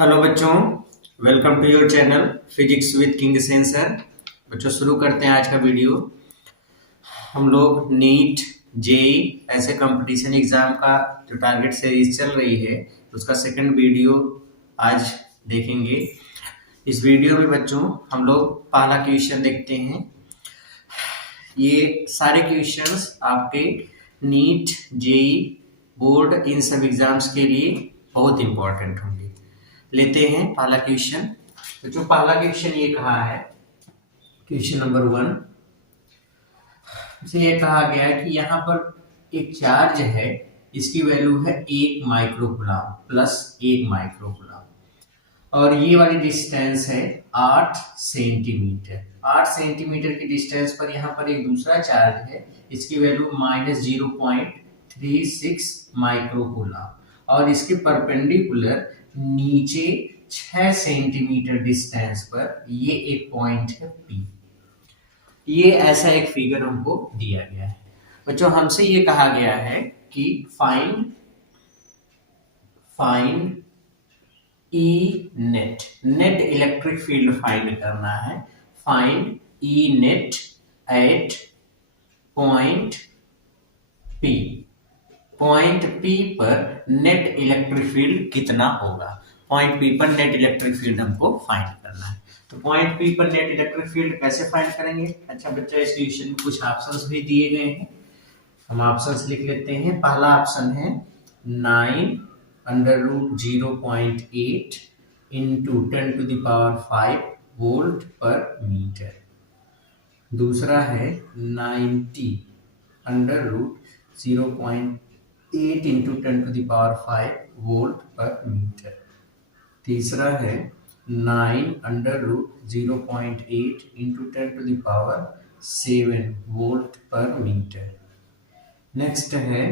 Hello बच्चों, welcome to your channel physics with king sensor. बच्चों शुरू करते हैं आज का वीडियो। हम लोग नीट जेई ऐसे कंपटीशन एग्जाम का जो टारगेट सीरीज चल रही है उसका सेकंड वीडियो आज देखेंगे। इस वीडियो में बच्चों हम लोग पहला क्वेश्चन देखते हैं। ये सारे क्वेश्चंस आपके नीट जेई बोर्ड इन सब एग्जाम्स के लिए बहुत इंपॉर्टेंट होंगे। लेते हैं पहला क्वेश्चन। तो जो पहला क्वेश्चन ये कहा है, क्वेश्चन नंबर 1 से ये कहा गया है कि यहाँ पर एक चार्ज है, इसकी वैल्यू है 1 माइक्रोकूलम प्लस 1 माइक्रोकूलम और ये वाली डिस्टेंस है 8 सेंटीमीटर। 8 सेंटीमीटर की डिस्टेंस पर यहाँ पर एक दूसरा चार्ज है, इसकी वैल्यू -0.36 माइक्रोकूलम और इसके परपेंडिकुलर नीचे 6 सेंटीमीटर डिस्टेंस पर ये एक पॉइंट है P। ये ऐसा एक फिगर हमको दिया गया है। बच्चों हमसे ये कहा गया है कि find E net, net electric field find करना है। Find E net at point P। Point P पर नेट इलेक्ट्रिक फील्ड कितना होगा? पॉइंट P पर नेट इलेक्ट्रिक फील्ड हमको फाइंड करना है। तो पॉइंट P पर नेट इलेक्ट्रिक फील्ड कैसे फाइंड करेंगे? अच्छा बच्चा, इस क्वेश्चन में कुछ ऑप्शंस भी दिए गए हैं, हम ऑप्शंस लिख लेते हैं। पहला ऑप्शन है 9√0.8 इंटू 10⁵ वोल्ट पर मीटर। दूसरा है 90√0.8 इंटू 10⁵ वोल्ट पर मीटर। तीसरा है 9√0.8 इंटू 10⁷ वोल्ट पर मीटर। नेक्स्ट है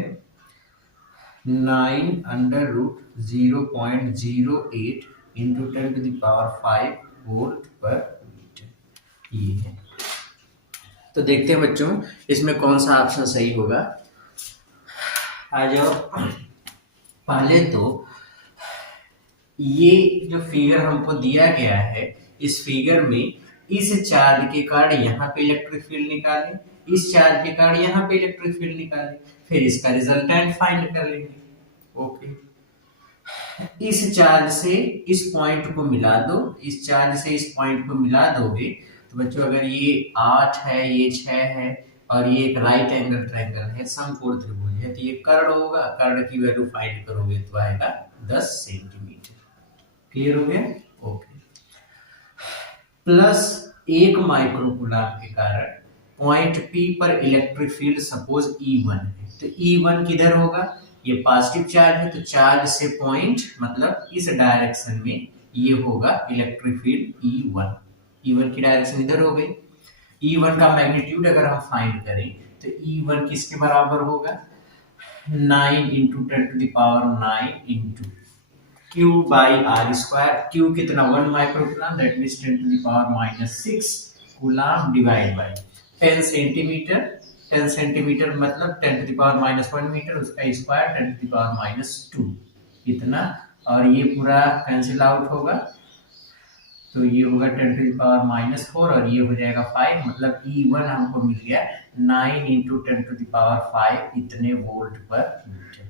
9√0.08 इंटू 10⁵ वोल्ट पर मीटर। ये है। तो देखते हैं बच्चों इसमें कौन सा ऑप्शन सही होगा। आ जाओ। पहले तो ये जो फिगर हमको दिया गया है, इस फिगर में इस चार्ज के कारण यहाँ पे इलेक्ट्रिक फील्ड निकालें, इस चार्ज के कारण यहाँ पे इलेक्ट्रिक फील्ड निकालें, फिर इसका रिजल्टेंट फाइंड कर लेंगे। ओके, इस चार्ज से इस पॉइंट को मिला दो, इस चार्ज से इस पॉइंट को मिला दोगे तो बच्चों अगर ये 8 है, ये 6 है और ये एक राइट एंगल ट्रायंगल है, समकोण त्रिभुज है, तो ये कर्ण होगा। कर्ण की वैल्यू फाइंड करोगे तो आएगा 10 सेंटीमीटर। क्लियर हो गया? ओके। प्लस 1 माइक्रोकूलम के कारण पॉइंट P पर इलेक्ट्रिक फील्ड सपोज E1 है, तो E1 किधर होगा? ये पॉजिटिव चार्ज है, तो चार्ज से पॉइंट मतलब इस डायरेक्शन में ये होगा इलेक्ट्रिक फील्ड E1। E1 की डायरेक्शन इधर हो गई। E1 का मैग्नीट्यूड अगर हम फाइंड करें तो E1 किसके बराबर होगा? 9 into 10⁹ into Q by R square. Q कितना? 1 microcoulomb, that means 10⁻⁻6 coulomb divide by 10 centimetre. 10 centimetre मतलब 10⁻⁻1 मीटर, उसका स्क्वायर 10⁻⁻2 इतना, और ये पूरा कैंसिल आउट होगा तो ये होगा 10⁻⁻4 और ये हो जाएगा 5, मतलब E1 हमको मिल गया 9 इंटू 10⁵ इतने वोल्ट पर मीटर।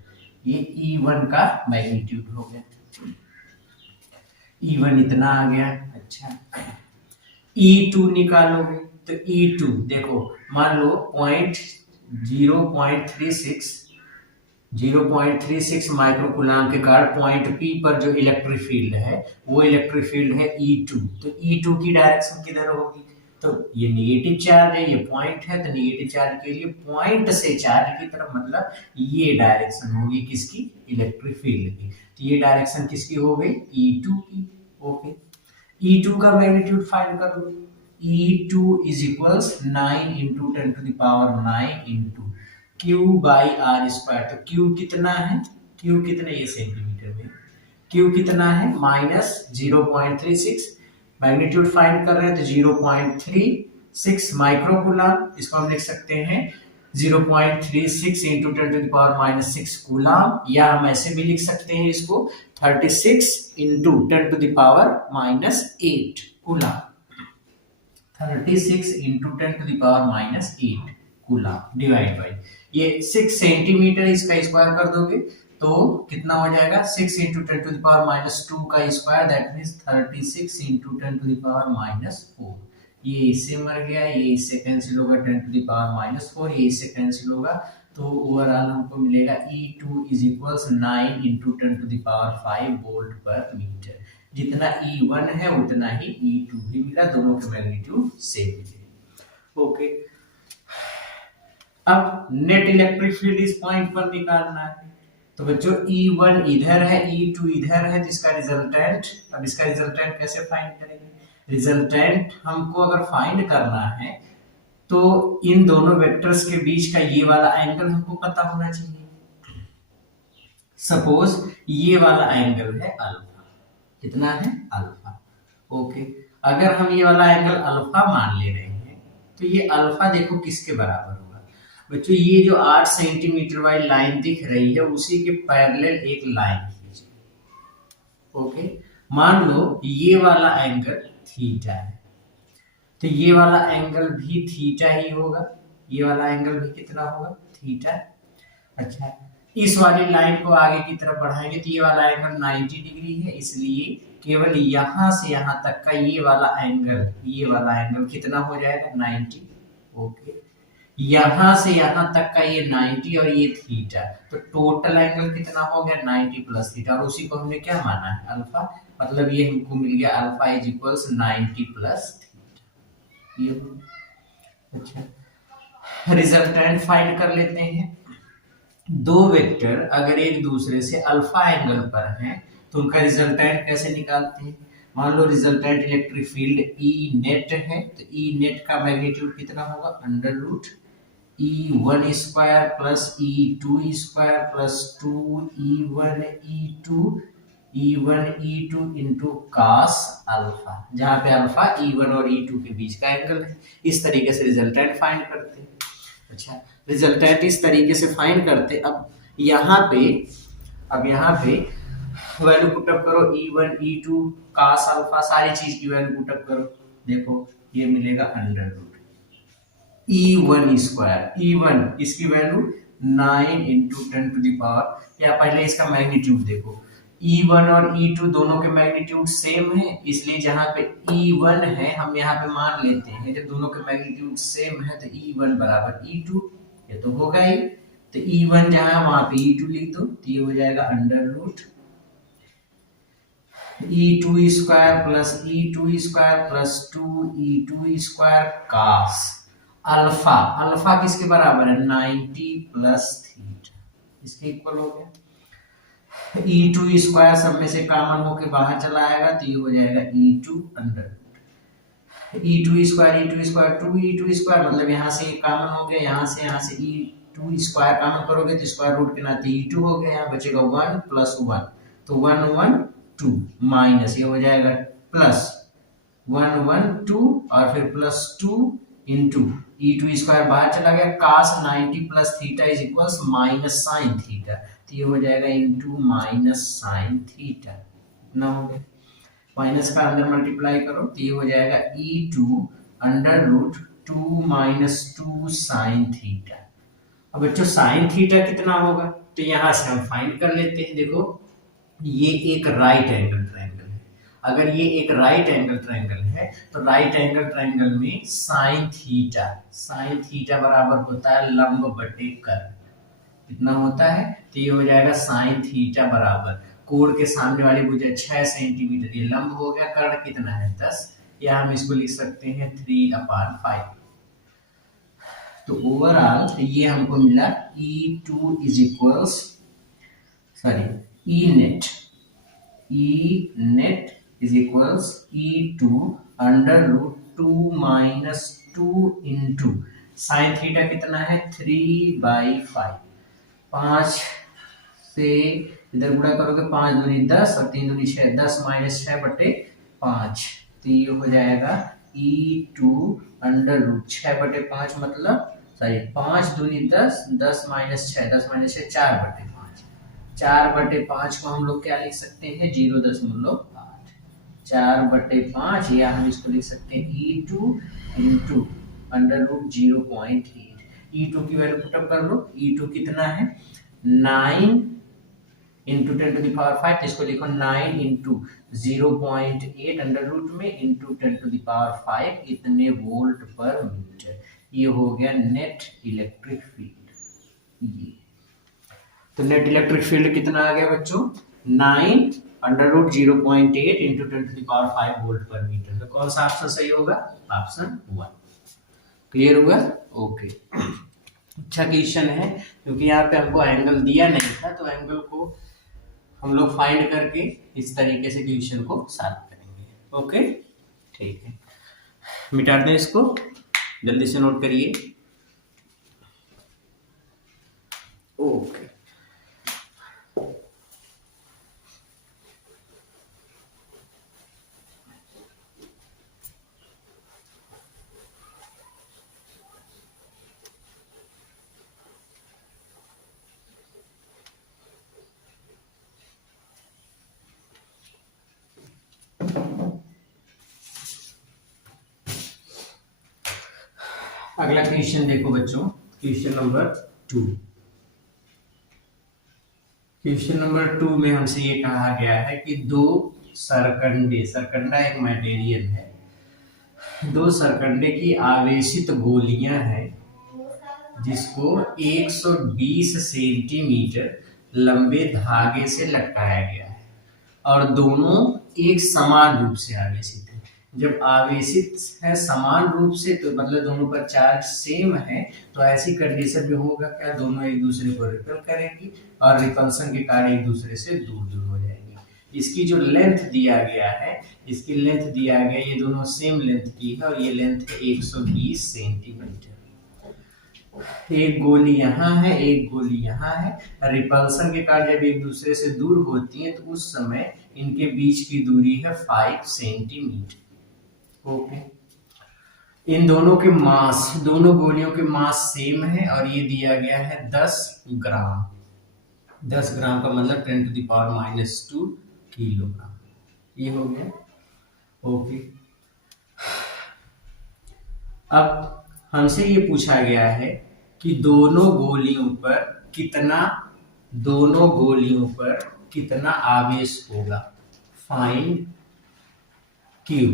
ये E1 का मैग्नीट्यूड हो गया। E1 इतना आ गया। अच्छा, E2 निकालोगे तो E2 देखो, मान लो पॉइंट 0.36 माइक्रोकूलम के कारण पॉइंट P पर जो इलेक्ट्रिक फील्ड है वो इलेक्ट्रिक फील्ड है E2। तो E2 की डायरेक्शन किधर होगी? तो ये नेगेटिव चार्ज है, ये पॉइंट है, तो नेगेटिव चार्ज के लिए पॉइंट से चार्ज की तरफ मतलब ये डायरेक्शन होगी किसकी? इलेक्ट्रिक फील्ड की। तो ये डायरेक्शन किसकी हो गई? E2 की। ओके, E2 का मैग्नीट्यूड फाइंड कर लो। E2 is equals 9 into 10⁹ into Q by R square. तो Q कितना है? Q कितना? ये सेंटीमीटर में Q कितना है? -0.36। मैग्नीट्यूड फाइंड कर रहे हैं तो 0.36 माइक्रोकूलम, इसको हम लिख सकते हैं 0.36 इंटू 10⁻⁻6 कूलम, या हम ऐसे भी लिख सकते हैं इसको 36 into 10⁻⁻8 coulomb. 36 into 10⁻⁻8 coulomb divide by ये 6 सेंटीमीटर, इसका स्क्वायर कर दोगे तो कितना हो जाएगा 6 इंटू 10⁻⁻2 का स्क्वायर, दैट मीन्स 36 इंटू 10⁻⁻4। ये इससे मर गया, ये इससे कैंसिल होगा 10⁻⁻4, ये इससे कैंसिल होगा, तो ओवरऑल हमको मिलेगा E2 is equals 9 into 10⁵ volt पर मीटर। जितना E1 है उतना ही E2 भी मिला, दोनों के मैग्नीट्यूड सेम मिले। ओके, अब नेट इलेक्ट्रिक फील्ड इस पॉइंट पर निकालना है। तो बच्चों E1 इधर है, E2 इधर है, तो इसका रिजल्टेंट, अब इसका रिजल्टेंट कैसे फाइंड करेंगे? रिजल्टेंट हमको अगर फाइंड करना है तो इन दोनों वेक्टर्स के बीच का ये वाला एंगल हमको पता होना चाहिए। सपोज ये वाला एंगल है अल्फा, कितना है अल्फा। ओके, अगर हम ये वाला एंगल अल्फा मान ले रहे हैं तो ये अल्फा देखो किसके बराबर होगा बच्चों? ये जो 8 सेंटीमीटर वाली लाइन दिख रही है उसी के पैरेलल एक लाइन खींचिए। ओके, मान लो ये वाला एंगल थीटा है, तो ये वाला एंगल भी थीटा ही होगा, ये वाला एंगल भी कितना होगा थीटा। अच्छा, इस वाली लाइन को आगे की तरफ बढ़ाएंगे तो ये वाला एंगल 90 डिग्री है, इसलिए केवल यहां से यहां तक का ये वाला एंगल कितना हो जाएगा 90। ओके, यहां से यहां तक का ये 90 और ये थीटा, तो टोटल एंगल कितना हो गया 90 प्लस थीटा, और उसी को हमने क्या माना है अल्फा, मतलब ये हमको मिल गया alpha is equals 90 plus theta. ये अच्छा, रिजल्टेंट फाइंड कर लेते हैं। दो वेक्टर अगर एक दूसरे से अल्फा एंगल पर हैं तो उनका रिजल्टेंट कैसे निकालते हैं? मान लो resultant electric field E net है, तो E नेट का मैग्नीट्यूड कितना होगा under root E1 square plus E2 square plus 2E1 E2 into cos alpha, जहां पे अल्फा E1 और E2 के बीच का एंगल है। इस तरीके से रिजल्टेंट फाइंड करते हैं। अच्छा, रिजल्टेंट इस तरीके से फाइंड करते। अब यहाँ पे वैल्यू पुटअप करो, E1 E2 cos अल्फा, सारी चीज की वैल्यू पुटअप करो, देखो ये मिलेगा under root E1 square, E1 इसकी value 9 into 10 to the power, या पहले इसका मैग्नीट्यूड देखो, E1 और E2 दोनों के मैग्नीट्यूड सेम है, इसलिए जहां पे E1 है हम यहाँ पे मान लेते हैं जब दोनों के मैग्नीट्यूड सेम है तो E1 बराबर E2, ये तो होगा ही, तो E1 जहां है वहां पे E2 लिख दो, तो ये हो जाएगा under root E2 square plus 2E2 square cos alpha, alpha किसके बराबर है 90 प्लस थीटा, इसके इक्वल हो गया। E2 स्क्वायर सब में से कॉमन होके बाहर चला आएगा तो ये हो जाएगा E2 under E2 square 2E2 square, मतलब यहाँ से कॉमन हो गया, यहाँ से E2 स्क्वायर कॉमन करोगे तो स्क्वायर रूट के नाते E2 हो गया, यहाँ बचेगा 1 प्लस 1, तो 1 1 2 माइनस, ये हो जाएगा प्लस 1 1 2 और फिर प्लस 2 इंटू E2 स्क्वायर बाहर चला गया, cos 90 plus theta is equals minus sine theta, तो ये हो जाएगा इंटू माइनस साइन थीटा, इतना हो गया, माइनस का अंदर मल्टीप्लाई करो तो ये हो जाएगा E2 under root 2 minus 2 sine theta. अब बच्चों साइन थीटा कितना होगा तो यहां से हम फाइंड कर लेते हैं। देखो ये एक राइट एंगल ट्रायंगल है, अगर ये एक राइट एंगल ट्रायंगल है तो राइट एंगल ट्रायंगल में साइन थीटा बराबर होता है लंब बटे कर्ण, कितना होता है तो ये हो जाएगा साइन थीटा बराबर कोण के सामने वाली भुजा 6 सेंटीमीटर, ये लंब हो गया, कर्ण कितना है 10, या हम इसको लिख सकते हैं 3/5। तो ओवरऑल ये हमको मिला E2 is equals E net is equals E2 under root 2 minus 2 into sine theta कितना है 3/5, 5 से इधर गुणा करोगे 5 दूनी 10 और 3 दूनी 6, 10 माइनस 6/5, तो ये हो जाएगा E2 अंडर रूट 6/5 मतलब सही, 5 दूनी 10, 10 माइनस 6, 10 माइनस 6 4/5, 4/5 को हम लोग क्या लिख सकते हैं 0.8, 4/5, या हम इसको लिख सकते हैं E2 इंटू √0.8। E2 की वैल्यू पुटअप कर लो, E2 कितना है 9 इंटू 10⁵, इसको लिखो 9 इंटू 0.8 अंडर रूट में इंटू 10⁵, इतने वोल्ट पर मीटर। ये हो गया नेट इलेक्ट्रिक फील्ड। ये तो नेट इलेक्ट्रिक फील्ड कितना आ गया बच्चों 9 अंडर रूट 0.8 इंटू 10⁵ वोल्ट पर मीटर। तो कौन सा ऑप्शन सही होगा, ऑप्शन 1। क्लियर हुआ, ओके। अच्छा क्वेश्चन है, क्योंकि यहाँ पे हमको एंगल दिया नहीं था, तो एंगल को हम लोग फाइंड करके इस तरीके से क्वेश्चन को सॉल्व करेंगे। ओके ठीक है, मिटा दें इसको, जल्दी से नोट करिए। ओके अगला क्वेश्चन देखो बच्चों, क्वेश्चन नंबर 2। क्वेश्चन नंबर 2 में हमसे ये कहा गया है कि दो सरकंडे, सरकंडा एक मटेरियल है, दो सरकंडे की आवेशित गोलियां हैं जिसको 120 सेंटीमीटर लंबे धागे से लटकाया गया है और दोनों एक समान रूप से आवेशित है। जब आवेशित है समान रूप से तो मतलब दोनों पर चार्ज सेम है, तो ऐसी कंडीशन में होगा क्या, दोनों एक दूसरे को रिपेल करेंगी और रिपल्सन के कारण एक दूसरे से दूर दूर हो जाएंगी। इसकी जो लेंथ दिया गया है, इसकी लेंथ दिया गया, ये दोनों सेम लेंथ की है और ये लेंथ है 120 सेंटीमीटर। एक गोली यहाँ है, एक गोली यहाँ है। रिपल्सन के कारण जब एक दूसरे से दूर होती है तो उस समय इनके बीच की दूरी है 5 सेंटीमीटर। ओके, इन दोनों के मास, दोनों गोलियों के मास सेम है और ये दिया गया है 10 ग्राम। 10 ग्राम का मतलब 10⁻⁻² किलोग्राम। ये हो गया, ओके। अब हमसे ये पूछा गया है कि दोनों गोलियों पर कितना आवेश होगा। फाइंड क्यू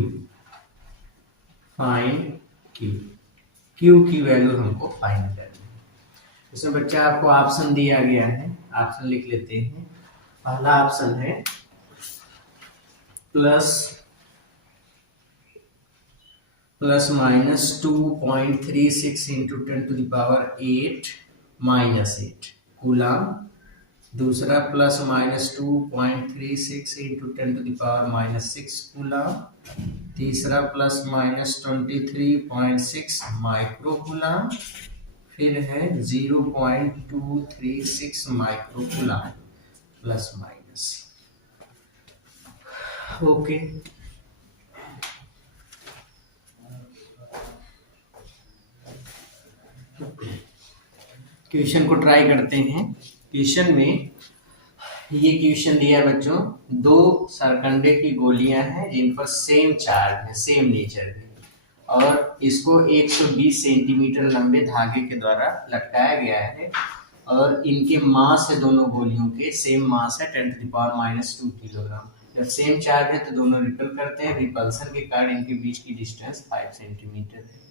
की वैल्यू हमको फाइंड करनी है। इसमें बच्चा आपको ऑप्शन दिया गया है, ऑप्शन लिख लेते हैं। पहला ऑप्शन है प्लस माइनस 2.36 इंटू 10⁸8 -8 कूलम। दूसरा प्लस माइनस 2.36 इंटू 10⁻⁻6 कूलम। तीसरा प्लस माइनस 23.6 माइक्रो कूलम। फिर है 0.236 micro coulomb plus minus. Okay, question को ट्राई करते हैं। क्वेश्चन में ये क्वेश्चन दिया है बच्चों, दो सरकंडे की गोलियां हैं जिन पर सेम चार्ज है, सेम नेचर है, और इसको 120 सेंटीमीटर लंबे धागे के द्वारा लटकाया गया है और इनके मास है, दोनों गोलियों के सेम मास है 10⁻⁻² किलोग्राम। जब सेम चार्ज है तो दोनों रिपेल करते हैं, रिपल्सन के कारण इनके बीच की डिस्टेंस 5 सेंटीमीटर है।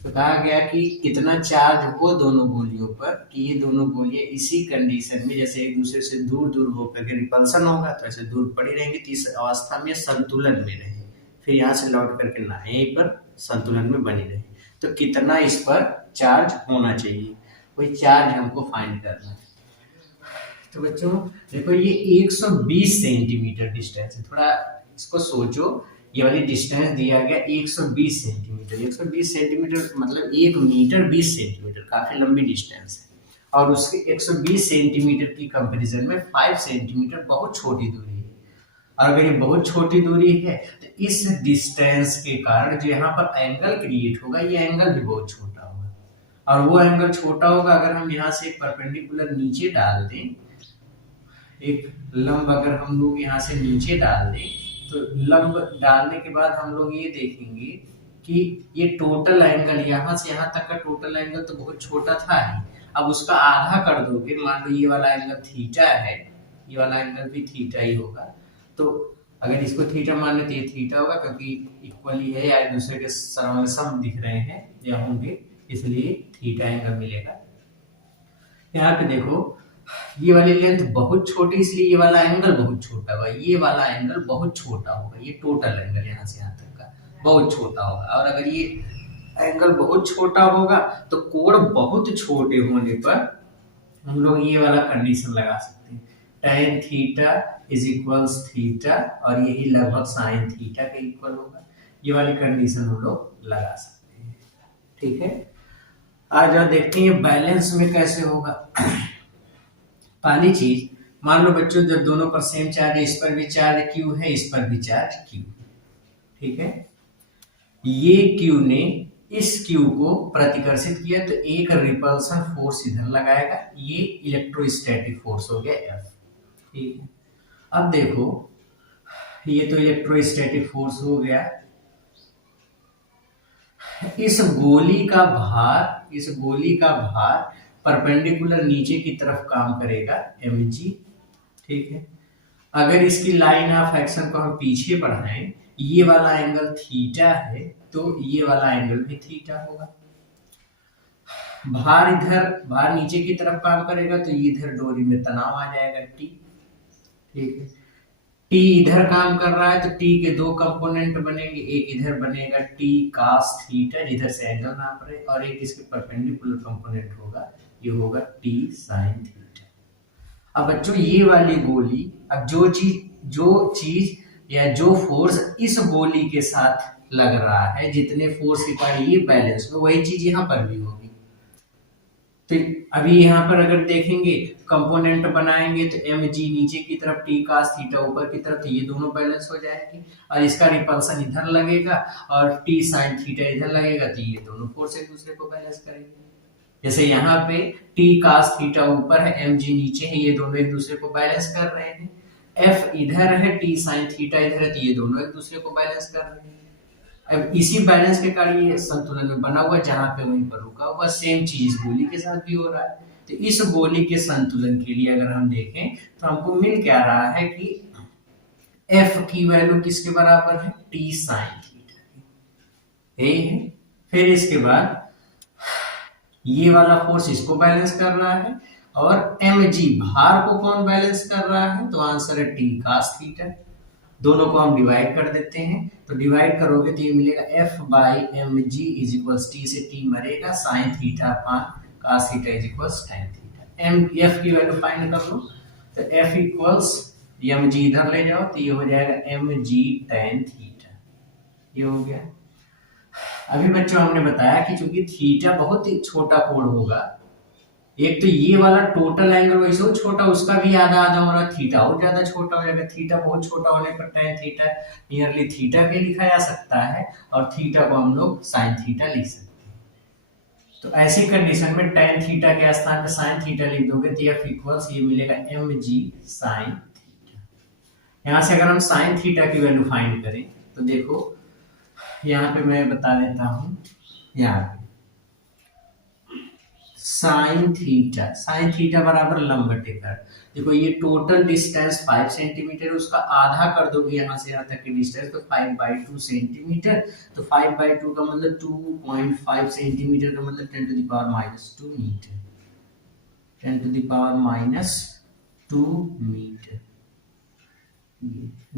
तो कहा गया कि कितना चार्ज हो दोनों गोलियों पर कि ये दोनों गोलियां इसी कंडीशन में, जैसे एक दूसरे से दूर दूर होकर के रिपल्सन होगा तो ऐसे दूर पड़ी रहेंगी, तो इस अवस्था में संतुलन में रहे, फिर यहाँ से लौट करके ना यहीं पर संतुलन में बनी रहे। तो कितना इस पर चार्ज होना चाहिए, वही चार्ज हमको फाइंड करना है। तो बच्चों देखो ये 120 सेंटीमीटर डिस्टेंस है, थोड़ा इसको सोचो। ये वाली डिस्टेंस दिया गया 120 सेंटीमीटर। 120 सेंटीमीटर मतलब 1 मीटर 20 सेंटीमीटर, काफी लंबी डिस्टेंस है। और उसके 120 सेंटीमीटर की कंपैरिजन में 5 सेंटीमीटर बहुत छोटी दूरी है। और अगर ये बहुत छोटी दूरी है तो इस डिस्टेंस के कारण जो यहाँ पर एंगल क्रिएट होगा, ये एंगल भी बहुत छोटा होगा। और वो एंगल छोटा होगा अगर हम यहाँ से एक परपेंडिकुलर नीचे डाल दें, एक लंब अगर हम लोग यहाँ से नीचे डाल दें, तो लंब डालने के बाद हम लोग ये देखेंगे कि ये टोटल एंगल यहाँ से यहाँ तक का टोटल एंगल तो बहुत छोटा था ही, अब उसका आधा कर दोगे, मान लो ये वाला एंगल थीटा है, ये वाला एंगल भी थीटा ही होगा, तो अगर इसको थीटा मान ले तो ये थीटा होगा, क्योंकि इक्वली है या एक दूसरे के सम दिख रहे हैं या होंगे, इसलिए थीटा एंगल मिलेगा। यहाँ पे देखो ये वाली लेंथ बहुत छोटी, इसलिए ये वाला एंगल बहुत छोटा होगा, ये वाला एंगल बहुत छोटा होगा, ये टोटल एंगल यहाँ से यहाँ तक का बहुत छोटा होगा। और अगर ये एंगल बहुत छोटा होगा तो कोण बहुत छोटे होने पर हम लोग ये वाला कंडीशन लगा सकते हैं, tan theta is equals theta, और यही लगभग sin थीटा के इक्वल होगा, ये वाली कंडीशन हम लोग लगा सकते हैं। ठीक है, आज देखते हैं बैलेंस में कैसे होगा। पहली चीज, मान लो बच्चों जब दोनों पर सेम चार्ज है, इस पर भी चार्ज Q है, इस पर भी चार्ज Q है, ठीक है, ये Q ने इस Q को प्रतिकर्षित किया तो एक रिपल्सन फोर्स इधर लगाएगा, ये इलेक्ट्रोस्टैटिक फोर्स हो गया F, ठीक है। अब देखो ये तो इलेक्ट्रोस्टैटिक फोर्स हो गया, इस गोली का भार परपेंडिकुलर नीचे की तरफ काम करेगा mg, ठीक है। अगर इसकी लाइन ऑफ एक्शन को हम पीछे बढ़ाएं, ये वाला एंगल थीटा है तो ये वाला एंगल भी थीटा होगा। भार नीचे की तरफ काम करेगा तो इधर डोरी में तनाव आ जाएगा T, ठीक है। T इधर काम कर रहा है तो T के दो कंपोनेंट बनेंगे, एक इधर बनेगा T cos थीटा जिधर से एंगल नाप रहे, और एक इसके परपेंडिकुलर कंपोनेंट होगा, ये होगा T sin थीटा। अब बच्चों ये वाली गोली, अब जो चीज या जो फोर्स इस गोली के साथ लग रहा है, जितने फोर्स के कारण ये बैलेंस में, वही चीज यहाँ पर भी होगी। तो अभी यहाँ पर अगर देखेंगे कंपोनेंट बनाएंगे तो mg नीचे की तरफ, T cos थीटा ऊपर की तरफ, तो ये दोनों बैलेंस हो जाएंगे, और इसका रिपल्सन इधर लगेगा और T sin थीटा इधर लगेगा, तो ये दोनों फोर्स एक दूसरे को बैलेंस करेंगे। जैसे यहाँ पे T cos थीटा ऊपर है, mg नीचे है, ये दोनों एक दूसरे को बैलेंस कर रहे हैं, F इधर है, T sin थीटा इधर है, तो ये दोनों एक दूसरे को बैलेंस कर रहे हैं। अब इसी बैलेंस के कारण ये संतुलन में बना हुआ, जहां पे वहीं पर रुका हुआ, सेम चीज गोली के साथ भी हो रहा है। तो इस गोली के संतुलन के लिए अगर हम देखें तो हमको मिल क्या रहा है कि F की वैल्यू किसके बराबर है, T sin थीटा, यही है। फिर इसके बाद ये वाला फोर्स इसको बैलेंस कर रहा है, और mg भार को कौन बैलेंस कर रहा है, तो आंसर है T cos थीटा। दोनों को हम डिवाइड कर देते हैं, तो डिवाइड करोगे तो ये मिलेगा F by mg is equals T से T मरेगा, sin theta upon cos theta is equals tan theta. F की वैल्यू फाइंड कर लो, तो F इक्वल्स mg इधर ले जाओ तो ये हो जाएगा mg tan थीटा, ये हो गया। अभी बच्चों हमने बताया कि चूंकि थीटा बहुत ही छोटा कोण होगा, एक तो ये वाला टोटल एंगल वैसे हो छोटा, उसका भी आधा आधा हो रहा, थीटा और ज्यादा छोटा हो जाएगा, थीटा बहुत छोटा होने पर tan थीटा नियरली थीटा भी लिखा जा सकता है, और थीटा को हम लोग sin थीटा लिख सकते हैं। तो ऐसी कंडीशन में tan थीटा के स्थान पे sin थीटा लिख दोगे तो F इक्वल्स ये मिलेगा mg sin थीटा। यहाँ से अगर हम sin थीटा की वैल्यू फाइंड करें तो देखो यहाँ पे मैं बता देता हूँ, यहाँ पे साइन थीटा बराबर लंब बटे कर, देखो ये टोटल डिस्टेंस 5 सेंटीमीटर, उसका आधा कर दोगे यहाँ से यहाँ तक की डिस्टेंस, तो 5/2 सेंटीमीटर, तो 5/2 का मतलब 2.5 सेंटीमीटर का मतलब 10 to the power -2 metre, 10 to the power -2 metre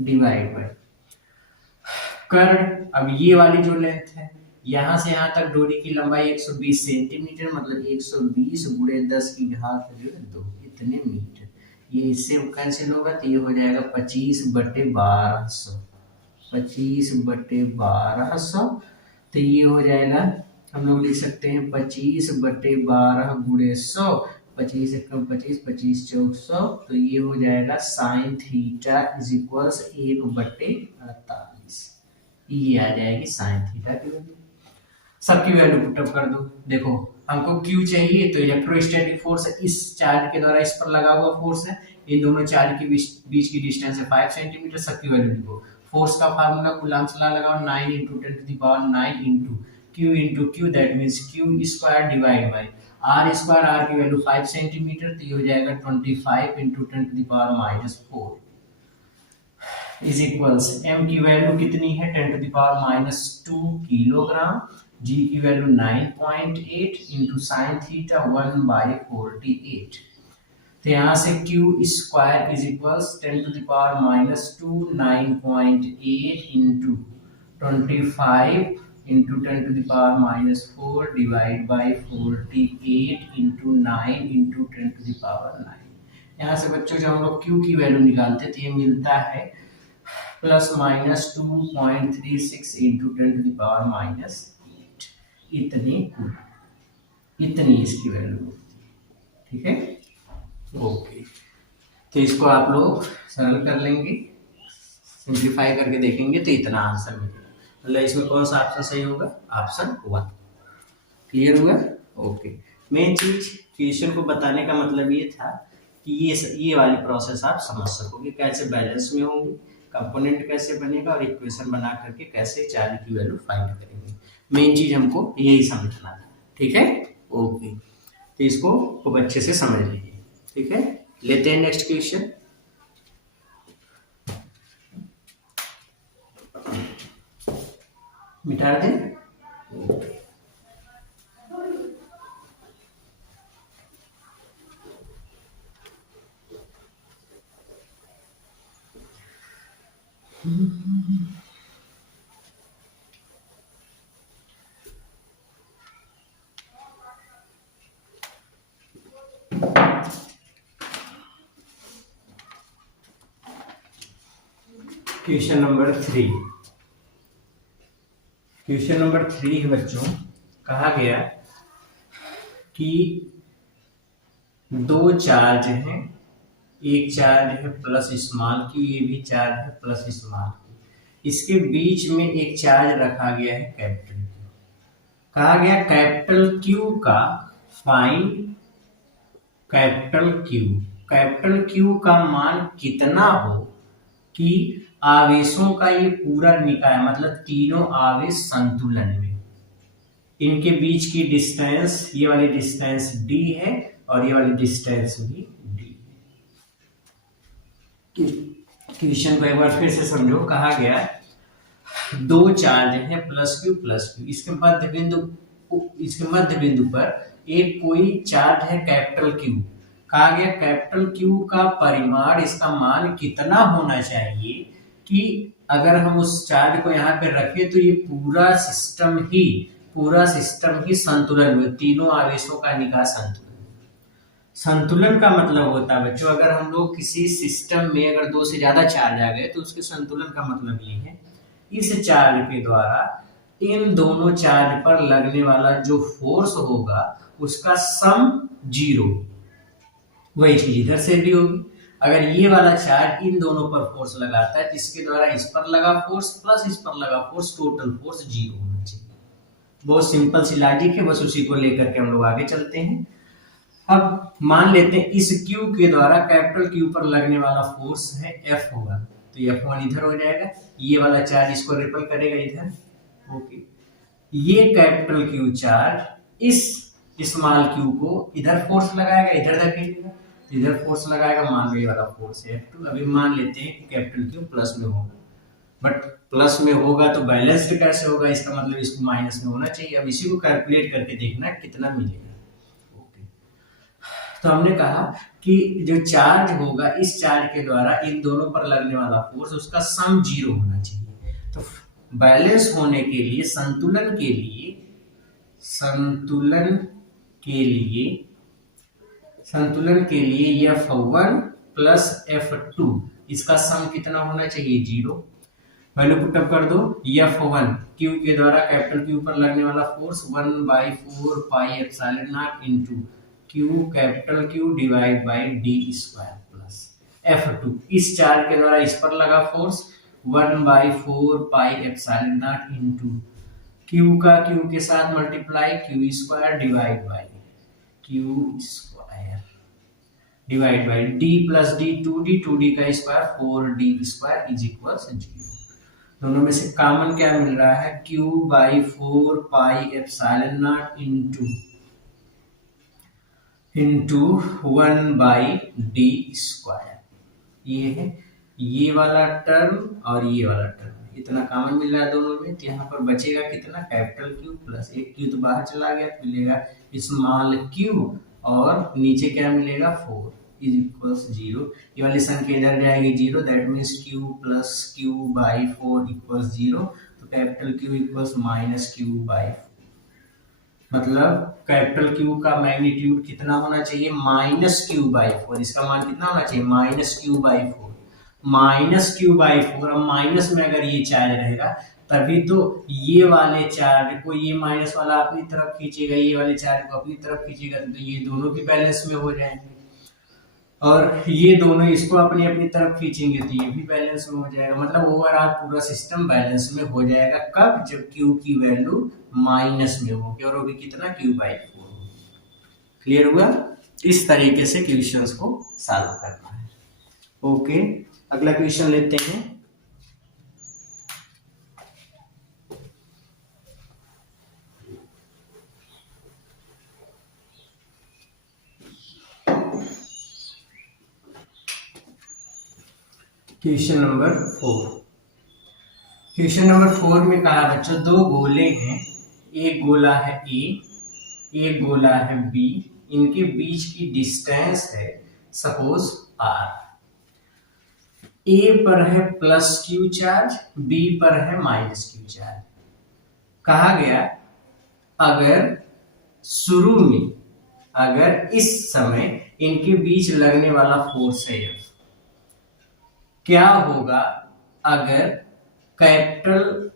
divide by कर। अब ये वाली जो लेंथ है, यहाँ से यहाँ तक डोरी की लंबाई 120 सेंटीमीटर, मतलब 120 गुणे 10 की घात 2 इतने मीटर, ये इससे कैंसिल होगा तो ये हो जाएगा 25/1200, 25/1200, तो ये हो जाएगा, हम लोग लिख सकते हैं 25/12 गुणे 100, 25 एकम 25, 25 चौक 100, तो ये हो जाएगा साइन थीटा इज इक्वल्स 1/48, ये आ जाएगी साइन थीटा की वैल्यू। सबकी वैल्यू पुटअप कर दो, देखो हमको Q चाहिए, तो इलेक्ट्रोस्टैटिक फोर्स इस चार्ज के द्वारा इस पर लगा हुआ फोर्स है, इन दोनों चार्ज के बीच की डिस्टेंस है 5 सेंटीमीटर। सब की वैल्यू लिखो। फोर्स का फार्मूला कूलम्ब्स लॉ लगाओ, 9 × 10⁹ into Q into Q, that means Q square divide by R square. R की वैल्यू 5 सेंटीमीटर, तो ये हो जाएगा 25 × 10⁻⁴ इज इक्वल्स m की वैल्यू कितनी है 10⁻⁻2 किलोग्राम, g की वैल्यू 9.8 इंटू साइन थीटा 1/48। तो यहाँ से q square is equals 10⁻⁻2 9.8 into 25 into 10⁻⁴ divide by 48 into 9 into 10⁻⁹। यहाँ से बच्चों जब हम लोग q की वैल्यू निकालते हैं तो ये मिलता है +-2.36 इंटू 10⁻⁻8 इतनी इसकी वैल्यू होती है। ठीक है, ओके। तो इसको आप लोग सरल कर लेंगे, सिंप्लीफाई करके देखेंगे तो इतना आंसर मिलेगा। मतलब इसमें कौन सा ऑप्शन सही होगा? ऑप्शन 1। क्लियर हुआ? ओके। मेन चीज क्वेश्चन को बताने का मतलब ये था कि ये वाली प्रोसेस आप समझ सकोगे, कैसे बैलेंस में होंगे, कंपोनेंट कैसे बनेगा और इक्वेशन बना करके कैसे चार्ज की वैल्यू फाइंड करेंगे। मेन चीज हमको यही समझना था। ठीक है, ओके। तो इसको खूब अच्छे से समझ लीजिए। ठीक है, लेते हैं नेक्स्ट क्वेश्चन। मिटा दें। Question number 3। क्वेश्चन नंबर 3 है बच्चों, कहा गया कि दो चार्ज हैं, एक चार्ज है प्लस स्मॉल q, ये भी चार्ज है प्लस स्मॉल q, इसके बीच में एक चार्ज रखा गया है कैपिटल Q। कहा गया कैपिटल Q का फाइंड कैपिटल Q का मान कितना हो कि आवेशों का ये पूरा निकाय, मतलब तीनों आवेश संतुलन में, इनके बीच की डिस्टेंस, ये वाली डिस्टेंस d है और ये वाली डिस्टेंस भी d है। क्वेश्चन को एक बार फिर से समझो। कहा गया दो चार्ज है प्लस Q, इसके मध्य बिंदु पर एक कोई चार्ज है कैपिटल Q। कहा गया कैपिटल Q का परिमाण, इसका मान कितना होना चाहिए कि अगर हम उस चार्ज को यहाँ पे रखें तो ये पूरा सिस्टम ही संतुलन में, तीनों आवेशों का निकाय संतुलन का मतलब होता है बच्चों, अगर हम लोग किसी सिस्टम में अगर दो से ज्यादा चार्ज आ गए तो उसके संतुलन का मतलब ये है इस चार्ज के द्वारा इन दोनों चार्ज पर लगने वाला जो फोर्स होगा उसका सम 0। वही चीज इधर से भी होगी। अगर ये वाला चार्ज इन दोनों पर फोर्स लगाता है तो इसके द्वारा इस पर लगा फोर्स प्लस इस पर लगा फोर्स, टोटल फोर्स 0 होना चाहिए। बहुत सिंपल सी लॉजिक है, बस उसी को लेकर के हम लोग आगे चलते हैं। अब मान लेते हैं इस Q के द्वारा कैपिटल Q पर लगने वाला फोर्स है F होगा, तो F1 इधर हो जाएगा, ये वाला चार्ज इसको रिपेल करेगा इधर। ओके, ये कैपिटल Q चार्ज इस स्मॉल q को इधर फोर्स लगाएगा, इधर धकेलेगा, इधर फोर्स लगाएगा, मान लो ये वाला फोर्स है F2। अभी मान लेते हैं कि कैपिटल Q प्लस में होगा, बट प्लस में होगा तो बैलेंस्ड कैसे होगा, इसका मतलब इसको माइनस में होना चाहिए। अब इसी को कैलकुलेट करके देखना कितना मिलेगा। ओके, तो हमने कहा कि जो चार्ज होगा इस चार्ज के द्वारा इन दोनों पर लगने वाला फोर्स, उसका सम 0 होना चाहिए। तो बैलेंस होने के लिए, संतुलन के लिए F1 प्लस F2 इसका सम कितना होना चाहिए, 0। वैल्यू पुटअप कर दो। F1 Q के द्वारा कैपिटल Q पर लगने वाला force 1/4 pi epsilon naught into Q capital Q divide by d square plus F2 इस चार्ज के द्वारा इस पर लगा force 1/4 pi epsilon naught into Q का क्यू के साथ multiply, Q square divide by Q square divide by D plus D, two D का square 4d square is equal 0। दोनों में से कॉमन क्या मिल रहा है, q by 4 pi epsilon naught into 1 by D square. ये है ये वाला टर्म और ये वाला टर्म, इतना कॉमन मिल रहा है दोनों में, तो यहाँ पर बचेगा कितना, कैपिटल क्यू प्लस एक क्यू तो बाहर चला गया, तो मिलेगा स्मॉल क्यू और नीचे क्या मिलेगा 4 इज इक्वल्स 0। ये वाली संख्या इधर जाएगी 0, that means Q plus Q by 4 equals 0। तो capital Q equals minus Q by 4, मतलब कैपिटल क्यू का मैग्नीट्यूड कितना होना चाहिए, माइनस क्यू बाई 4। इसका मान कितना होना चाहिए, minus Q by 4, minus Q by 4। अब माइनस में अगर ये चार्ज रहेगा तभी तो ये वाले चार्ज को ये माइनस वाला अपनी तरफ खींचेगा, ये वाले चार्ज को अपनी तरफ खींचेगा, तो ये दोनों भी बैलेंस में हो जाएंगे, और ये दोनों इसको अपनी अपनी तरफ खींचेंगे तो ये भी बैलेंस में हो जाएगा। मतलब ओवरऑल पूरा सिस्टम बैलेंस में हो जाएगा, कब, जब क्यू की वैल्यू माइनस में होगी, और वो भी कितना, क्यू बाई 4। क्लियर हुआ? इस तरीके से क्वेश्चंस को सॉल्व करना है। ओके, अगला क्वेश्चन लेते हैं। Question number 4। क्वेश्चन नंबर 4 में कहा बच्चों, दो गोले हैं, एक गोला है ए, एक गोला है बी, इनके बीच की डिस्टेंस है सपोज आर। ए पर है प्लस क्यू चार्ज, बी पर है माइनस क्यू चार्ज। कहा गया अगर शुरू में, अगर इस समय इनके बीच लगने वाला फोर्स है F, क्या होगा अगर कैपिटल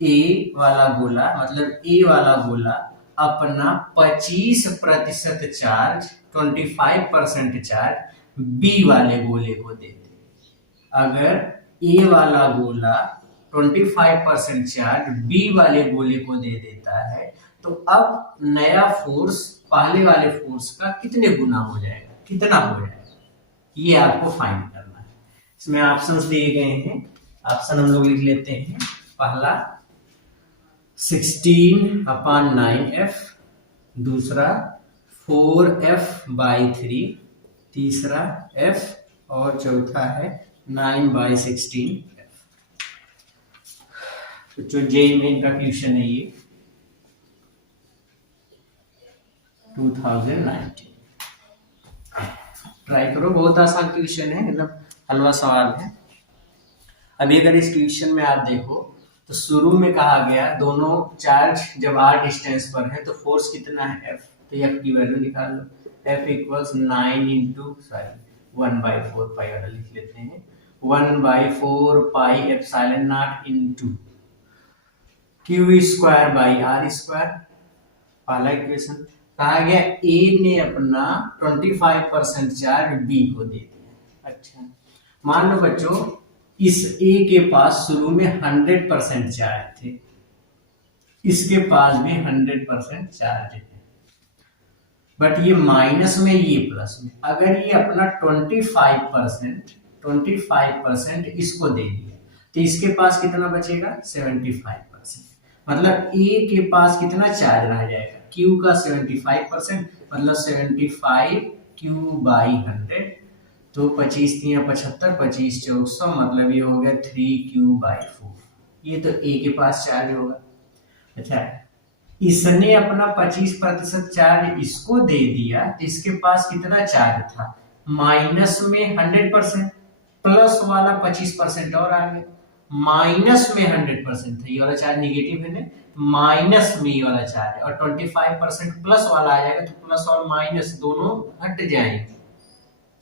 ए वाला गोला, मतलब ए वाला गोला अपना 25% चार्ज, 25% चार्ज बी वाले गोले को दे दे। अगर ए वाला गोला 25% चार्ज बी वाले गोले को दे देता है, तो अब नया फोर्स पहले वाले फोर्स का कितने गुना हो जाएगा, कितना हो जाएगा, ये आपको फाइंड करना है। इसमें ऑप्शंस दिए गए हैं, ऑप्शन हम लोग लिख लेते हैं। पहला 16/9f, दूसरा 4f/3, तीसरा f, और चौथा है 9/16f। तो जो जेईई मेन का क्वेश्चन है ये 2019, ट्राई करो, बहुत आसान क्वेश्चन है, मतलब हलवा सवाल है। अभी अगर इस क्वेश्चन में आप देखो तो शुरू में कहा गया दोनों चार्ज जब r डिस्टेंस पर है तो फोर्स कितना है F, तो F की वैल्यू निकाल लो। F इक्वल्स 1/4 पाई वाला लिख लेते हैं, 1/4 pi epsilon naught into q square by r square. पहला इक्वेशन कहा गया A ने अपना 25% चार्ज B को दे दिया। अच्छा, मान लो बच्चों इस A के पास शुरू में 100% चार्ज थे, इसके पास भी 100% चार्ज है, बट ये माइनस में ये प्लस में। अगर ये अपना 25% इसको दे दिया तो इसके पास कितना बचेगा, 75%। मतलब A के पास कितना चार्ज रह जाएगा, Q का 75%, मतलब 75 Q/100, तो 25 3 75, 25 4 100, मतलब ये हो गया 3Q/4। ये तो A के पास चार्ज होगा। अच्छा, इसने अपना 25% चार्ज इसको दे दिया तो इसके पास कितना चार्ज था, माइनस में 100%, प्लस वाला 25% और आ गया, माइनस में 100% था, ये वाला चार्ज निगेटिव है ना, माइनस में ये वाला चार्ज, और 25% प्लस वाला आ जाएगा, तो प्लस और माइनस दोनों हट जाएंगे,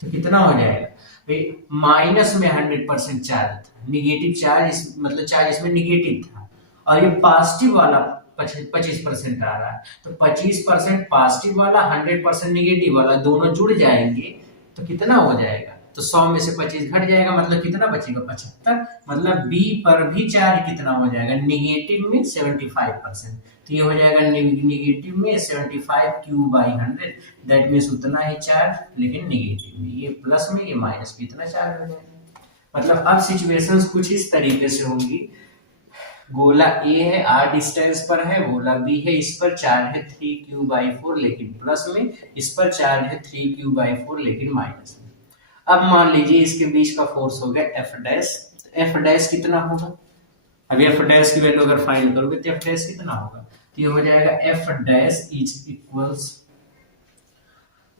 तो कितना हो जाएगा भाई, माइनस में 100% चार्ज था, निगेटिव चार्ज, मतलब चार्ज इसमें निगेटिव था, और ये पॉजिटिव वाला 25% आ रहा है, तो 25% पॉजिटिव वाला 100% निगेटिव वाला दोनों जुड़ जाएंगे तो कितना हो जाएगा, तो 100 में से 25 घट जाएगा, मतलब कितना बचेगा 75। मतलब बी पर भी चार्ज कितना हो जाएगा, निगेटिव में 75%। तो ये हो जाएगा निगेटिव में 75 Q/100, दैट मीन्स उतना ही चार्ज, लेकिन निगेटिव में। ये प्लस में, ये माइनस में, इतना चार्ज हो जाएगा। मतलब अब सिचुएशंस कुछ इस तरीके से होंगी, गोला ए है, r डिस्टेंस पर है, गोला बी है, इस पर चार्ज है 3Q/4 लेकिन प्लस में, इस पर चार्ज है 3Q/4 लेकिन माइनस में। अब मान लीजिए इसके बीच का फोर्स हो गया F डैश। F डैश कितना होगा, अब F डैश की वैल्यू अगर फाइंड करोगे तो F डैश कितना होगा, तो ये हो जाएगा F dash is equals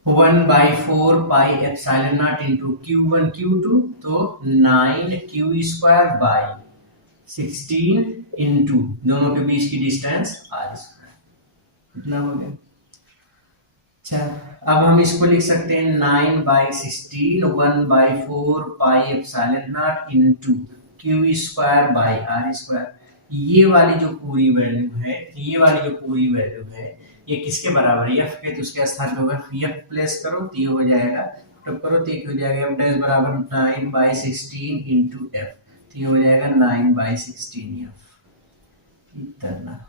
1/4 pi epsilon naught into Q1 Q2, तो 9Q² 16 इंटू दोनों के बीच की डिस्टेंस r², कितना हो गया। अच्छा, अब हम इसको लिख सकते हैं 9/16 1/4 pi epsilon naught into Q² ये वाली जो पूरी वैल्यू है, ये वाली जो पूरी वैल्यू है, ये किसके बराबर है, f के, तो उसके स्थान पे अगर f प्लेस करो तो ये हो जाएगा, तब करो तो ये हो जाएगा f डैश बराबर 9/16 इंटू f, तो ये हो जाएगा 9/16 f, इतना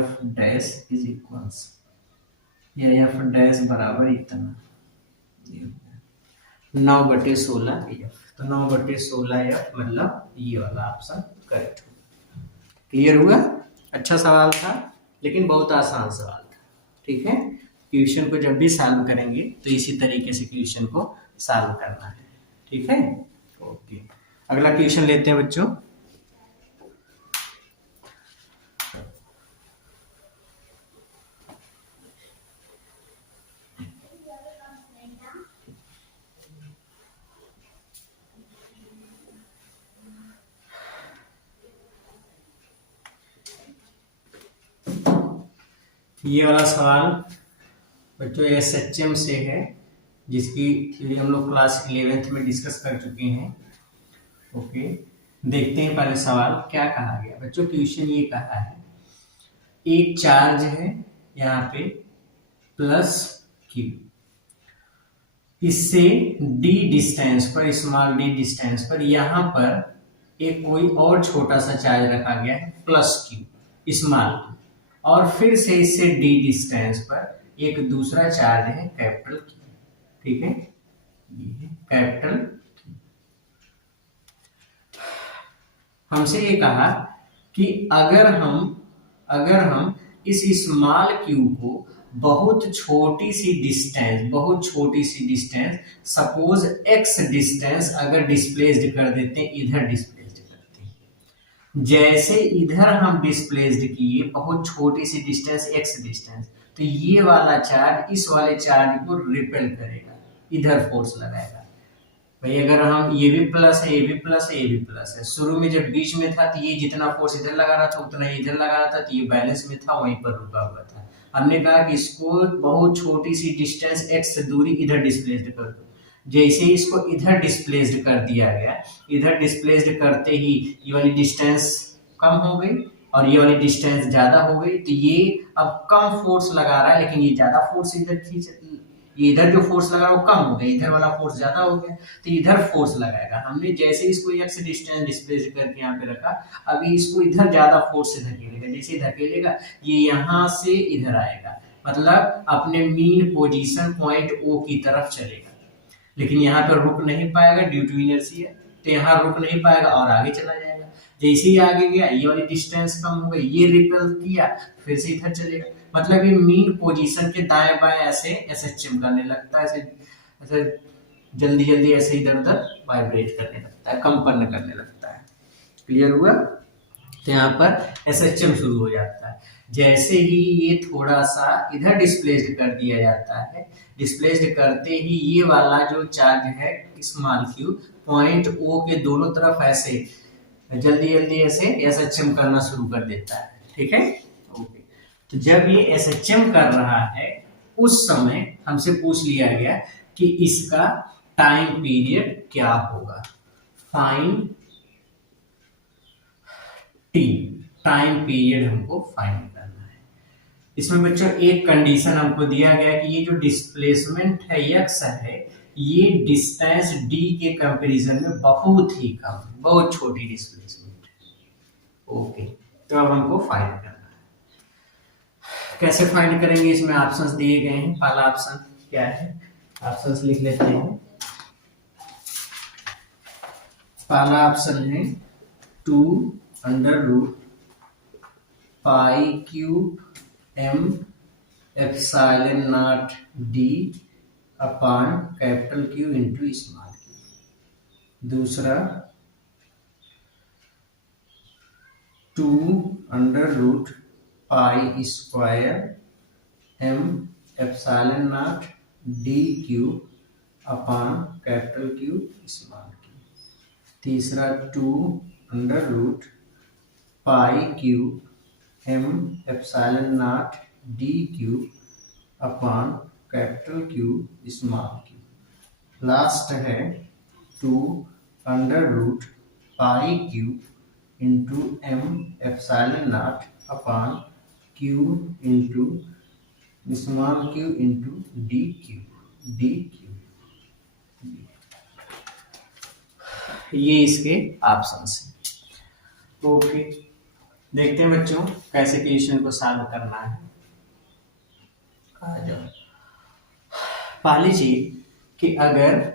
f डैश इज इक्वल्स, ये f डैश बराबर इतना 9/16 f, तो 9/16 f मतलब ये वाला ऑप्शन करेक्ट हो। क्लियर हुआ। अच्छा सवाल था, लेकिन बहुत आसान सवाल था। ठीक है, क्वेश्चन को जब भी सॉल्व करेंगे तो इसी तरीके से क्वेश्चन को सॉल्व करना है। ठीक है, ओके, अगला क्वेश्चन लेते हैं बच्चों। ये वाला सवाल बच्चों SHM से है, जिसकी थ्योरी हम लोग क्लास 11th में डिस्कस कर चुके हैं। ओके, देखते हैं पहले सवाल क्या कहा गया। बच्चों क्वेश्चन ये कहा है, एक चार्ज है यहाँ पे +Q, इससे d डिस्टेंस पर, स्मॉल d डिस्टेंस पर यहाँ पर एक कोई और छोटा सा चार्ज रखा गया है +Q स्मॉल, और फिर से इससे d डिस्टेंस पर एक दूसरा चार्ज है कैपिटल Q। ठीक है, ये है कैपिटल Q। हमसे ये कहा कि अगर हम इस स्मॉल q को बहुत छोटी सी डिस्टेंस सपोज x डिस्टेंस अगर डिस्प्लेस्ड कर देते हैं, इधर डिस्प्लेस्ड करते हैं, जैसे इधर हम डिस्प्लेस्ड किए बहुत छोटी सी डिस्टेंस x डिस्टेंस, तो ये वाला चार्ज इस वाले चार्ज को रिपेल करेगा, इधर फोर्स लगाएगा। भाई अगर हम, ये भी प्लस है, ये भी प्लस है, ये भी प्लस है, शुरू में जब बीच में था तो ये जितना फोर्स इधर लगा रहा था उतना ही इधर लगा रहा था, तो ये बैलेंस में था, वहीं पर रुका हुआ था। हमने कहा कि इसको बहुत छोटी सी डिस्टेंस x दूरी इधर डिस्प्लेस्ड कर दो, जैसे इसको इधर डिस्प्लेस्ड कर दिया गया, इधर डिस्प्लेस्ड करते ही ये वाली डिस्टेंस कम हो गई और ये वाली डिस्टेंस ज्यादा हो गई, तो ये अब कम फोर्स लगा रहा है, लेकिन ये ज्यादा फोर्स इधर खींच, ये इधर जो फोर्स लगा वो कम हो गया, इधर वाला फोर्स ज्यादा हो गया, तो इधर फोर्स लगाएगा। हमने जैसे इसको x डिस्टेंस डिस्प्लेस करके यहाँ पे रखा, अभी इसको इधर ज्यादा फोर्स से धकेलेगा, जैसे धकेलेगा ये यहाँ से इधर आएगा, मतलब अपने मीन पोजीशन पॉइंट O की तरफ चलेगा, लेकिन यहाँ पे रुक नहीं पाएगा ड्यू टू इनर्शिया, तो यहाँ रुक नहीं पाएगा और आगे चला जाएगा। जैसे ही आगे गया ये वाली डिस्टेंस कम हो गई, ये रिपेल किया, फिर से इधर चलेगा, मतलब ये मीन पोजीशन के दाएं बाएं ऐसे SHM करने लगता है, ऐसे जल्दी जल्दी ऐसे इधर उधर वाइब्रेट करने लगता है, कंपन करने लगता है। क्लियर हुआ। तो यहाँ पर SHM शुरू हो जाता है, जैसे ही ये थोड़ा सा इधर डिस्प्लेस्ड कर दिया जाता है, डिस्प्लेस्ड करते ही ये वाला जो चार्ज है स्मॉल q पॉइंट O के दोनों तरफ ऐसे जल्दी जल्दी ऐसे SHM करना शुरू कर देता है। ठीक है, ओके। तो जब ये SHM कर रहा है उस समय हमसे पूछ लिया गया कि इसका टाइम पीरियड क्या होगा, फाइंड t, टाइम पीरियड हमको फाइंड करना है। इसमें बच्चों एक कंडीशन हमको दिया गया कि ये जो डिस्प्लेसमेंट है x है, ये डिस्टेंस d के कंपैरिजन में बहुत ही कम, बहुत छोटी डिस्प्लेसमेंट है। ओके, तो अब हमको फाइंड करना है। कैसे फाइंड करेंगे? इसमें ऑप्शंस दिए गए हैं। पहला ऑप्शन क्या है, ऑप्शंस लिख लेते हैं। पहला ऑप्शन है 2 under root pi cube m epsilon naught d upon capital Q into small q। दूसरा 2 under root pi square m epsilon naught d cube upon capital Q small q। तीसरा 2 under root pi cube m epsilon naught d cube upon capital Q small q। Last है 2 under root pi cube into m epsilon naught upon q into small q into d cube. ये इसके options हैं। Okay, देखते हैं बच्चों कैसे question को solve करना है। आ जाओ। पहली चीज कि अगर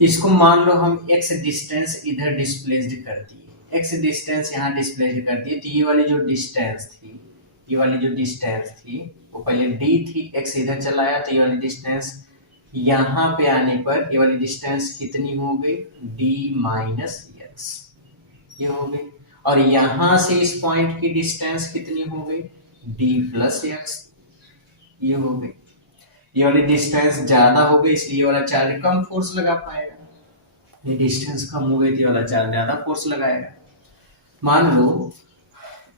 इसको मान लो हम x डिस्टेंस इधर डिस्प्लेस्ड कर दिए, x डिस्टेंस यहाँ डिस्प्लेस्ड कर दिए, तो ये वाली जो डिस्टेंस थी, ये वाली जो डिस्टेंस थी वो पहले d थी, x इधर चला आया तो ये वाली डिस्टेंस यहाँ पे आने पर ये वाली डिस्टेंस कितनी हो गई, d माइनस एक्स, ये हो गई। और यहां से इस पॉइंट की डिस्टेंस कितनी हो गई, d प्लस एक्स, ये हो गई। ये वाली डिस्टेंस ज्यादा हो गई इसलिए ये वाला चार्ज कम फोर्स लगा पाएगा, ये डिस्टेंस कम हो गई थी वाला चार्ज ज्यादा फोर्स लगाएगा। मान लो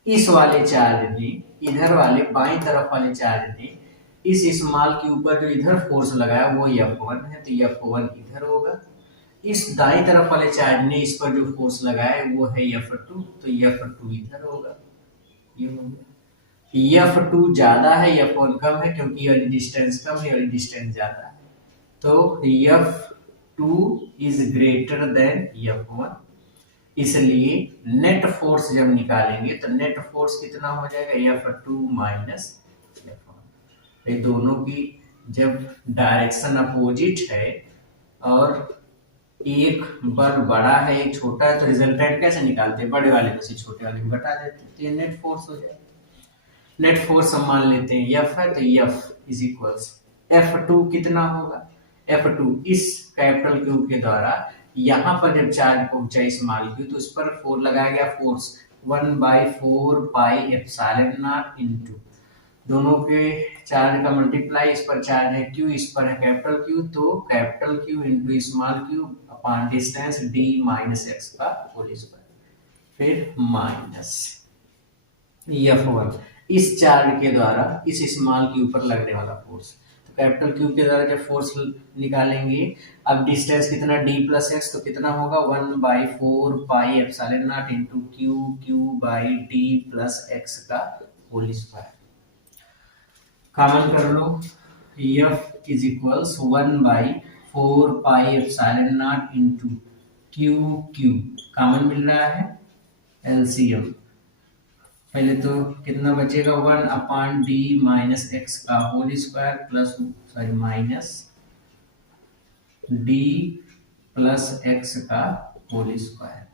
इस वाले चार्ज ने, इधर वाले बाईं तरफ वाले चार्ज ने इस स्मॉल के ऊपर जो इधर फोर्स लगाया वो F1 है, तो F1 इधर होगा। इस दाईं तरफ वाले चार्ज ने इस पर जो फोर्स लगाया वो है F2, तो F2 इधर होगा, ये हो गया। F2 ज्यादा है, F1 कम है, क्योंकि ये डिस्टेंस कम है और डिस्टेंस ज्यादा है, तो F2 is greater than F1। इसलिए नेट फोर्स जब निकालेंगे तो नेट फोर्स कितना हो जाएगा, F2 माइनस F1। ये दोनों की जब डायरेक्शन अपोजिट है और एक बल बड़ा है एक छोटा है, तो रिजल्टेंट कैसे निकालते हैं, बड़े वाले में से छोटे वाले को घटा देते हैं, तो ये नेट फोर्स हो जाएगा। नेट फोर्स हम मान लेते हैं F है, तो F इज इक्वल्स F2 कितना होगा, F2 इस कैपिटल Q के द्वारा यहाँ पर जब चार्ज पहुंचा स्मॉल q तो उस पर फोर लगाया गया force 1/4 pi epsilon naught into दोनों के चार्ज का मल्टीप्लाई, इस पर चार्ज है q, इस पर है कैपिटल Q, तो capital Q into small q upon distance d minus x का होल स्क्वायर, फिर माइनस F1 इस चार्ज के द्वारा इस स्मॉल के ऊपर लगने वाला फोर्स, तो कैपिटल Q के द्वारा जब फोर्स निकालेंगे, अब डिस्टेंस कितना d प्लस एक्स, तो कितना होगा 1/4 pi epsilon naught into q by d plus x का होल स्क्वायर। कॉमन कर लो, F is equals 1/4 pi epsilon naught into q common मिल रहा है, एलसीएम पहले तो कितना बचेगा 1 अपॉन d माइनस एक्स का whole square plus minus d plus x का होल स्क्वायर,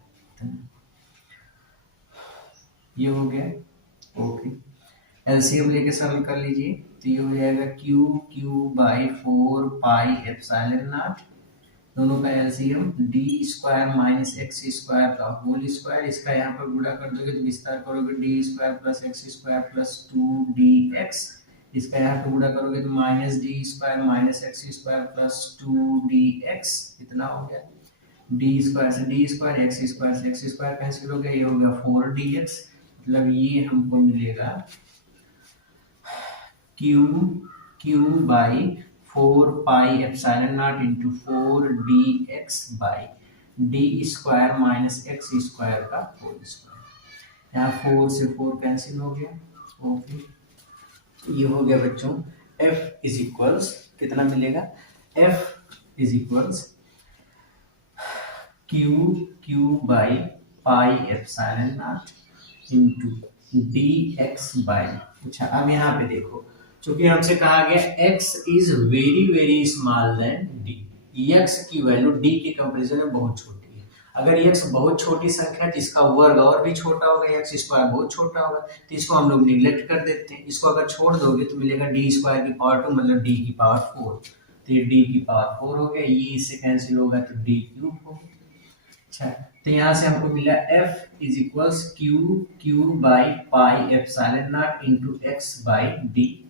ये हो गया। ओके, एलसीएम लेके सरल कर लीजिए, तो ये हो जाएगा q by 4 pi epsilon not, दोनों का LCM d square minus x square का होल स्क्वायर, इसका यहाँ पर गुणा कर दोगे तो विस्तार करोगे d square plus x square plus 2dx, इसका यहाँ पर गुणा करोगे तो minus d square minus x square plus 2dx, कितना हो गया d स्क्वायर से d स्क्वायर एक्स स्क्वायर से एक्स स्क्वायर कैंसिल हो गया, ये हो गया 4dx, मतलब ये हमको मिलेगा q by 4 pi epsilon naught into 4dx by d square minus x square का होल स्क्वायर, यहाँ 4 से 4 कैंसिल हो गया। ओके, ये हो गया बच्चों, F इज इक्वल्स कितना मिलेगा, F is equals Q by pi epsilon naught into D x by. अच्छा, अब यहाँ पे देखो, चूंकि हमसे कहा गया x is very very small then d, x की वैल्यू d के कंपैरिजन में बहुत छोटी है। अगर x बहुत छोटी संख्या है तो इसका वर्ग और भी छोटा होगा, x स्क्वायर बहुत छोटा होगा, तो इसको हम लोग निग्लेक्ट कर देते हैं। इसको अगर छोड़ दोगे तो मिलेगा d स्क्वायर की पावर 2 मतलब d की पावर 4, तो ये d की पावर 4 हो गया, ये इससे कैंसिल होगा तो d क्यूब हो गया। अच्छा, तो यहाँ से हमको मिला f is equals Q by pi epsilon naught into x by D cube.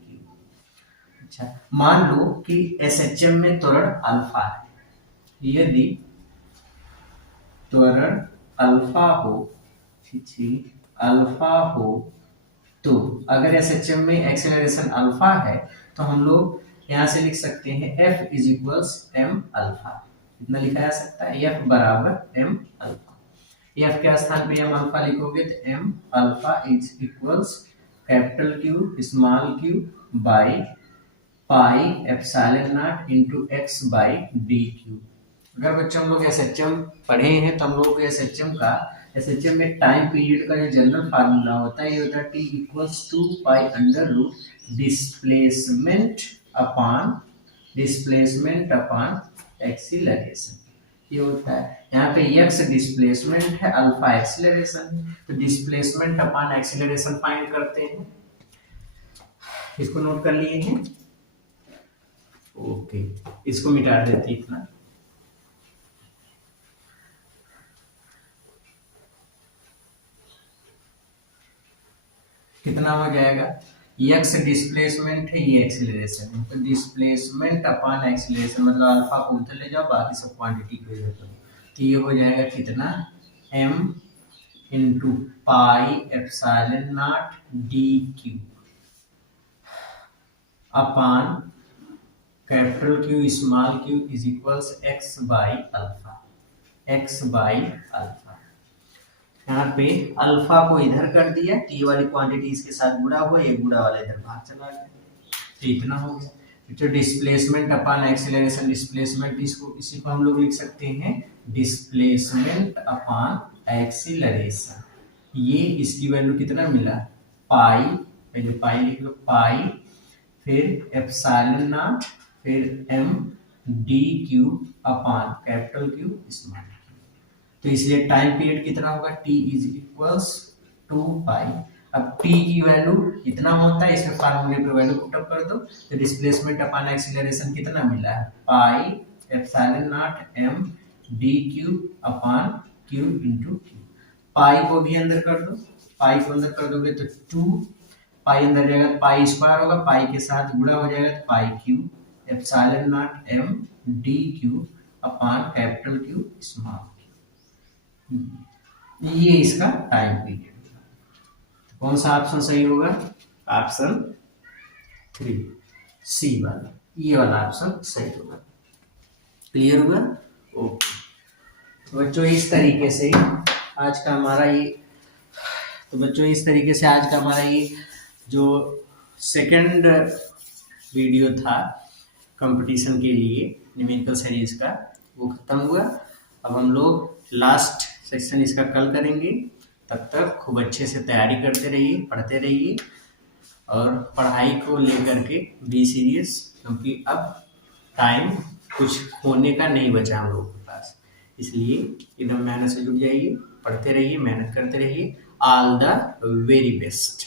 अच्छा, मान लो कि SHM में त्वरण अल्फा है, यदि त्वरण अल्फा हो, अल्फा हो तो अगर SHM में एक्सेलरेशन अल्फा है तो हम लोग यहाँ से लिख सकते हैं f is equals m alpha. इतना लिखा जा सकता है, f बराबर m अल्फा। f के स्थान पे m अल्फा लिखोगे तो m alpha is equals capital Q small q by pi epsilon naught into x by D cube. अगर बच्चों हम लोग SHM पढ़े हैं तो हम लोग को SHM में टाइम पीरियड का जो जनरल फार्मूला होता है ये होता है t equals 2 pi under root displacement upon acceleration, ये होता है। यहाँ पे x डिस्प्लेसमेंट है, अल्फा एक्सीलरेशन है, तो डिस्प्लेसमेंट अपॉन एक्सीलरेशन फाइंड करते हैं। इसको नोट कर लिए हैं, ओके, इसको मिटा देते इतना। कितना हो जाएगा, x डिस्प्लेसमेंट है, ये एक्सीलरेशन है, तो डिस्प्लेसमेंट अपॉन एक्सीलरेशन मतलब अल्फा को उधर ले जाओ, बाकी सब क्वांटिटी को इधर करो, तो ये हो जाएगा कितना m into pi epsilon not D cube upon capital Q small q is equals x by alpha, यहाँ पे अल्फा को इधर कर दिया, टी वाली क्वांटिटी इसके साथ गुणा हुआ, ये गुणा वाला इधर बाहर चला गया, तो इतना हो गया। तो डिस्प्लेसमेंट अपॉन एक्सीलरेशन, डिस्प्लेसमेंट इसी को हम लोग लिख सकते हैं डिस्प्लेसमेंट अपॉन एक्सीलरेशन। ये इसकी वैल्यू कितना मिला, पाई, पहले पाई लिख लो, पाई फिर एप्सिलॉन नॉट फिर m d cube upon capital Q small. तो इसलिए टाइम पीरियड कितना होगा, t इज इक्वल्स 2 पाई। अब t की वैल्यू इतना होता है, इसमें फार्मूले पे वैल्यू पुट अप कर दो, तो डिस्प्लेसमेंट अपॉन एक्सीलरेशन कितना मिला है, pi epsilon naught m d cube upon q into q. Pi को भी अंदर कर दो, पाई को अंदर कर दोगे तो 2 पाई अंदर जाएगा, पाई स्क्वायर होगा, पाई के साथ गुणा हो जाएगा तो pi q epsilon naught m d cube upon capital Q small. ये इसका टाइम पीरियड, तो कौन सा ऑप्शन सही होगा, ऑप्शन 3 सी वाला, ये वाला ऑप्शन सही होगा। क्लियर हुआ, ओके। तो बच्चों इस तरीके से आज का हमारा ये जो सेकंड वीडियो था कंपटीशन के लिए न्यूमेरिकल सीरीज का, वो खत्म हुआ। अब हम लोग लास्ट सेक्शन इसका कल करेंगे, तब तक खूब अच्छे से तैयारी करते रहिए, पढ़ते रहिए और पढ़ाई को लेकर के बी सीरियस, क्योंकि अब टाइम कुछ खोने का नहीं बचा हम लोगों के पास, इसलिए एकदम मेहनत से जुट जाइए, पढ़ते रहिए, मेहनत करते रहिए। All the very best.